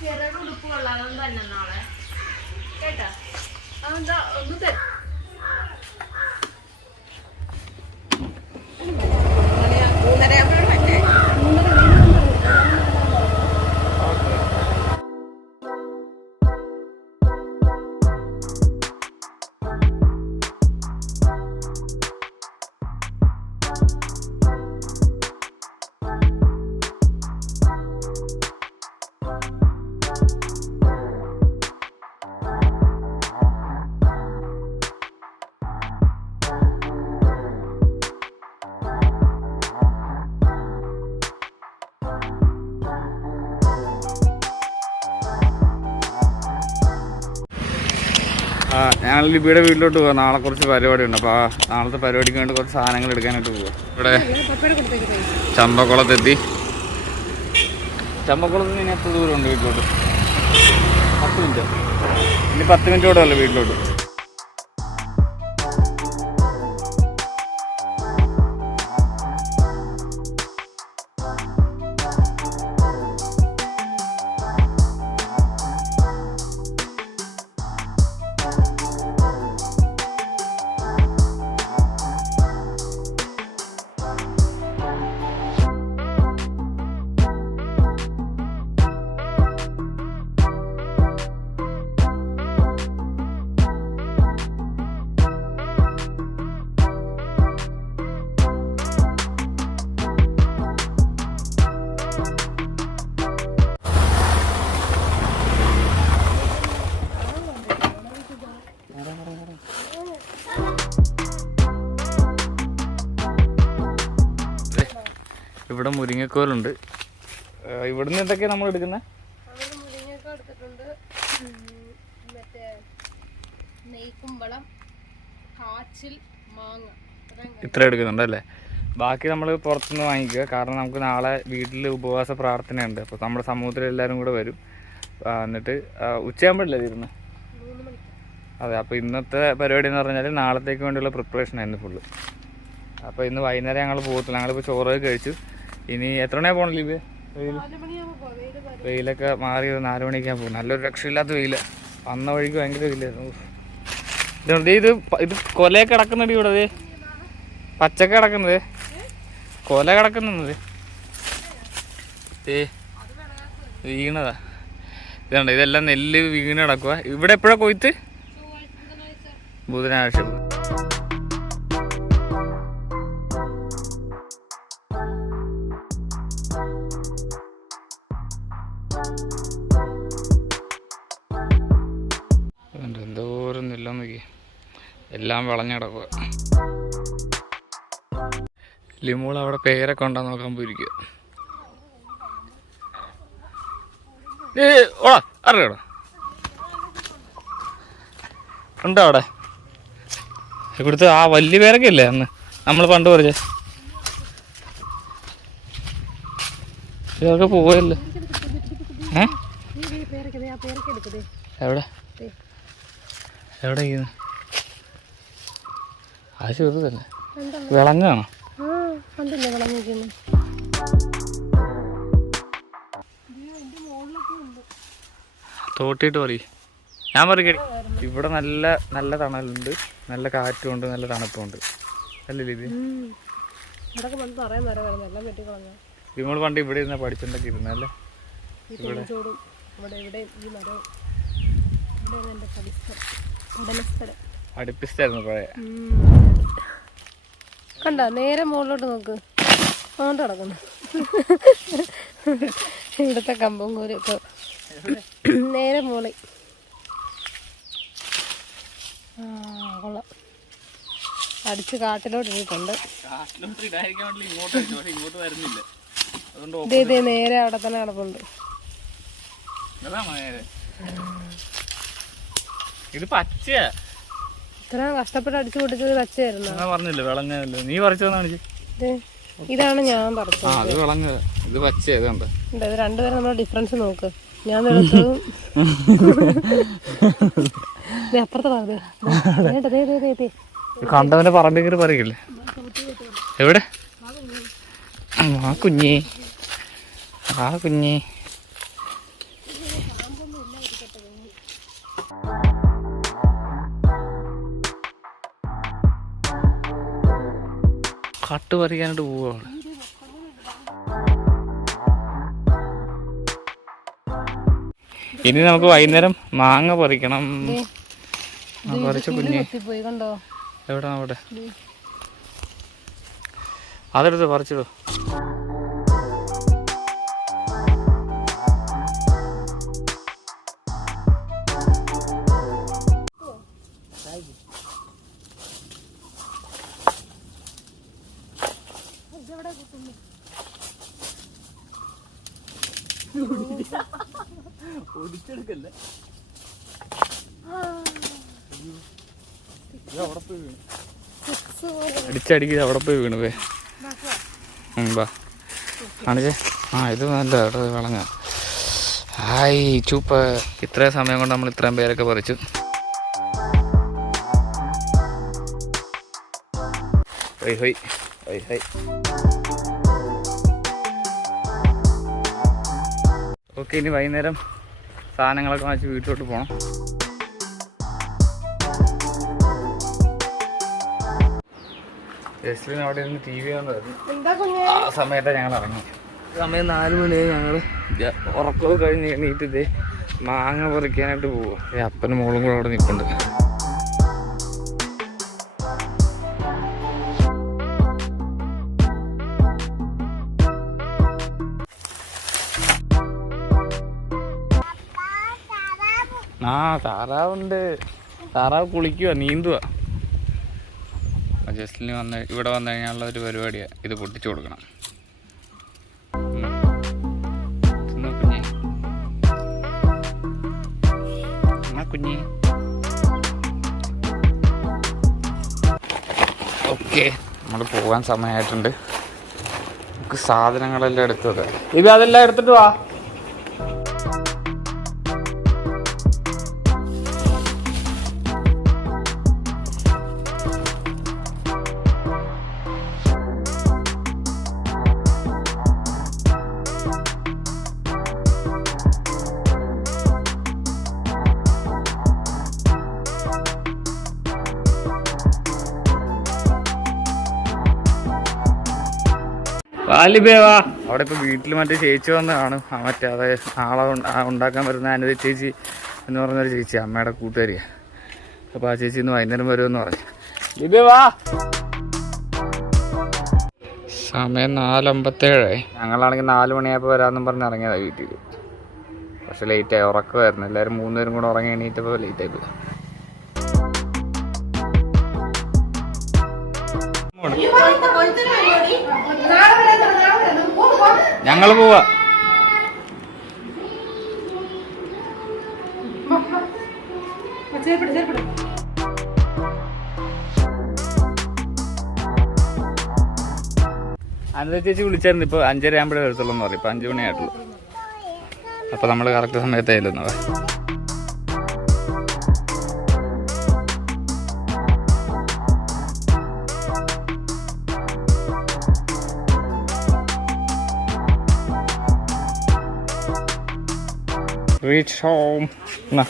ചിറക് ഉടുപ്പ് കൊള്ളാതെ തന്നെ നാളെ. കേട്ടാ? അതെന്താ? ഒന്ന് തരും. ഞങ്ങൾ ലിബിയുടെ വീട്ടിലോട്ട് പോകാം നാളെ കുറച്ച് പരിപാടി ഉണ്ട് അപ്പോൾ നാളത്തെ പരിപാടിക്ക് വേണ്ടി കുറച്ച് സാധനങ്ങൾ എടുക്കാനായിട്ട് പോവാം. ഇവിടെ ചമ്പക്കുളത്തെത്തി. ചമ്പക്കുളത്ത് നിന്ന് എത്ര ദൂരമുണ്ട് വീട്ടിലോട്ട്. പത്ത് മിനിറ്റ്. ഇനി പത്ത് മിനിറ്റോടെ അല്ലേ വീട്ടിലോട്ട്. ഇവിടെ മുരിങ്ങക്കോലുണ്ട്. ഇവിടുന്ന് എന്തൊക്കെയാണ് നമ്മൾ എടുക്കുന്നത് ഇത്ര എടുക്കുന്നുണ്ട് അല്ലേ? ബാക്കി നമ്മൾ പുറത്തുനിന്ന് വാങ്ങിക്കുക. കാരണം നമുക്ക് നാളെ വീട്ടിൽ ഉപവാസ പ്രാർത്ഥനയുണ്ട്. അപ്പോൾ നമ്മുടെ സമൂഹത്തിൽ എല്ലാവരും കൂടെ വരും. എന്നിട്ട് ഉച്ചയാകുമ്പോഴല്ലേ തീരുന്നത് മൂന്ന് അതെ അപ്പോൾ ഇന്നത്തെ പരിപാടി എന്ന് പറഞ്ഞാൽ നാളത്തേക്ക് വേണ്ടിയുള്ള പ്രിപ്പറേഷൻ ആയിരുന്നു ഫുള്ള് അപ്പോൾ ഇന്ന് വൈകുന്നേരം ഞങ്ങൾ പോകത്തില്ല. ഞങ്ങളിപ്പോൾ ചോറൊക്കെ കഴിച്ചു. ഇനി എത്ര മണിയാണ് പോകണം ലീവ്? വെയിൽ. വെയിലൊക്കെ മാറി ഒരു നാല് പോകും നല്ലൊരു രക്ഷയില്ലാത്ത വെയിൽ വന്ന വഴിക്ക് ഭയങ്കര വെയിലായിരുന്നു. ഇതുണ്ട് ഇത് ഇത് കൊല കിടക്കുന്നുണ്ട് ഇവിടെ ദേ. പച്ചക്ക കിടക്കുന്നത്. കൊല കിടക്കുന്നത് ഏ വീണതാ. ഇതുണ്ട് ഇതെല്ലാം നെല്ല് വീണ് കിടക്കുക ഇവിടെ എപ്പോഴാ കൊയ്ത്ത്? ബുധനാഴ്ച. എന്തോരം നോക്കി എല്ലാം വിളഞ്ഞു കിടക്കുക ലിമോൾ അവിടെ പേരൊക്കെ ഉണ്ടോ നോക്കാൻ പോയിരിക്കുക ഏ ഉണ്ടോ അവിടെ? ഇവിടുത്തെ ആ വലിയ പേരൊക്കെ ഇല്ലേ അന്ന്? നമ്മൾ പണ്ട് പറഞ്ഞേ ഇതൊക്കെ പോയല്ലോ ഏ പേരൊക്കെ ദേ, ആ പേരൊക്കെ എടുക്കതേ എവിടെ? എവിടെ അത് ചെറുതല്ലേ വിളഞ്ഞിരിക്കുന്നു? തോട്ടിയിട്ട് പറയും. ഞാൻ പറയും ഇവിടെ നല്ല നല്ല തണലുണ്ട്. നല്ല കാറ്റുമുണ്ട് നല്ല തണുപ്പുണ്ട് അല്ലല്ലേ ഇത് നമ്മൾ പണ്ട് ഇവിടെ ഇരുന്ന പഠിച്ചിട്ടുണ്ടെങ്കിൽ ഇരുന്നല്ലേ ഈ തോടിച്ചോടും ഇവിടെ ഈ മരവും ഇവിടെയാണ് എന്റെ അടുപ്പിച്ചായിരുന്നു പഴയ. കണ്ട നേരെ മുകളിലോട്ട് നോക്ക്. അതുകൊണ്ട് കിടക്കുന്നു ഇവിടുത്തെ കമ്പം കൂരൊക്കെ നേരെ മുകളിൽ. ആ കൊള്ളാം. അടിച്ച് കാട്ടിലോട്ട് ഇട്ടിട്ടുണ്ട്. ഇങ്ങോട്ട് ഇങ്ങോട്ട് വരുന്നില്ല. അതുകൊണ്ട് ഇതേ ഇതേ നേരെ അവിടെ തന്നെ കിടപ്പുണ്ട്. ഇത് പച്ചയാ. ഇത്ര കഷ്ടപ്പെട്ട് അടിച്ചു കൊടുത്തത് പച്ചയായിരുന്നു. ഞാൻ പറഞ്ഞില്ലേ വിളഞ്ഞല്ലോ നീ പറിച്ചു കാണിച്ച്? ഇത് ഇതാണ് ഞാൻ പറഞ്ഞത് അത് ഇത് ഇതുണ്ട് ഇത് രണ്ടുപേരും നമ്മൾ ഡിഫറൻസ് നോക്ക്. ഞാൻ വെളുത്തതും ദേ അപ്പുറത്തെ പറഞ്ഞത് പറമ്പിൽ കയറി പറിക്കില്ലേ? എവിടെ? ആ കുഞ്ഞി. ആ കുഞ്ഞി. കട്ട് പറിക്കാനായിട്ട് പോവാണ്. ഇനി നമുക്ക് വൈകുന്നേരം മാങ്ങ പറിക്കണം. പറിച്ച കുഞ്ഞി. എവിടെ അവിടെ? അതെടുത്ത് പറിച്ചിടോ. അടിച്ചടിക്ക് അവിടെ പോയി വീണു പേ ബാ വാ. കാണിച്ചേ ആ ഇത് നല്ല ഇവിടെ വിളങ്ങ ഹായ് ചൂപ്പ്. ഇത്രയും സമയം കൊണ്ട് നമ്മൾ ഇത്രയും പേരൊക്കെ പറിച്ചു. ഹൊയ് ഹൊയ്. ഹൊയ് ഹൊയ് ഓക്കെ ഇനി വൈകുന്നേരം സാധനങ്ങളൊക്കെ വാങ്ങിച്ച് വീട്ടിലോട്ട് പോകണം ജസ്ലിൻ അവിടെ നിന്ന് ടി വി വന്നതായിരുന്നു എന്താ കുഞ്ഞെ? ആ സമയത്താണ് ഞങ്ങൾ ഇറങ്ങി. സമയം നാല് മണിയായി ഞങ്ങൾ ഉറക്കമൊക്കെ കഴിഞ്ഞ് എണീറ്റ് ഇതേ മാങ്ങ പറിക്കാനായിട്ട് പോവുക അപ്പനും മോളും കൂടെ അവിടെ നിൽപ്പുണ്ട്. ആ താറാവുണ്ട്. താറാവ് കുളിക്കുക നീന്തുക ജസ്റ്റിന് വന്ന് ഇവിടെ വന്നു കഴിഞ്ഞാലുള്ള ഒരു പരിപാടിയാ. ഇത് പൊട്ടിച്ചു കൊടുക്കണം. കുഞ്ഞേ. ഓക്കെ. നമ്മൾ പോകാൻ സമയമായിട്ടുണ്ട് നമുക്ക് സാധനങ്ങളെല്ലാം എടുത്തത് ഇത് അതെല്ലാം എടുത്തിട്ട് വാ. അവിടെ ഇപ്പൊ വീട്ടിൽ മറ്റേ ചേച്ചി വന്നതാണ് ആ മറ്റേ അതായത് ആളെ ഉണ്ടാക്കാൻ വരുന്ന അനുദ ചേച്ചി എന്ന് പറഞ്ഞൊരു ചേച്ചി അമ്മയുടെ കൂട്ടുകാരിയാ. അപ്പൊ ആ ചേച്ചി ഇന്ന് വൈകുന്നേരം വരുമെന്ന് പറഞ്ഞു. ലിബേവാ സമയം നാലമ്പത്തേഴായി ഞങ്ങളാണെങ്കിൽ നാല് മണിയായപ്പോൾ വരാമെന്നും പറഞ്ഞ് ഇറങ്ങിയതാണ് വീട്ടിൽ പക്ഷെ ലേറ്റ് ആയി ഉറക്കമായിരുന്നു. എല്ലാവരും മൂന്നുപേരും കൂടെ ഉറങ്ങി എണീറ്റപ്പോൾ ലേറ്റായി പോയി. ഞങ്ങൾ പോവാ. അനന്ത ചേച്ചി വിളിച്ചായിരുന്നു. ഇപ്പോൾ അഞ്ചര ആകുമ്പോഴേ വരത്തുള്ളൂ എന്ന് പറയും ഇപ്പൊ അഞ്ച് മണിയായിട്ടുള്ളൂ. അപ്പോൾ നമ്മൾ കറക്റ്റ് സമയത്തായിരുന്നു reach home. Na.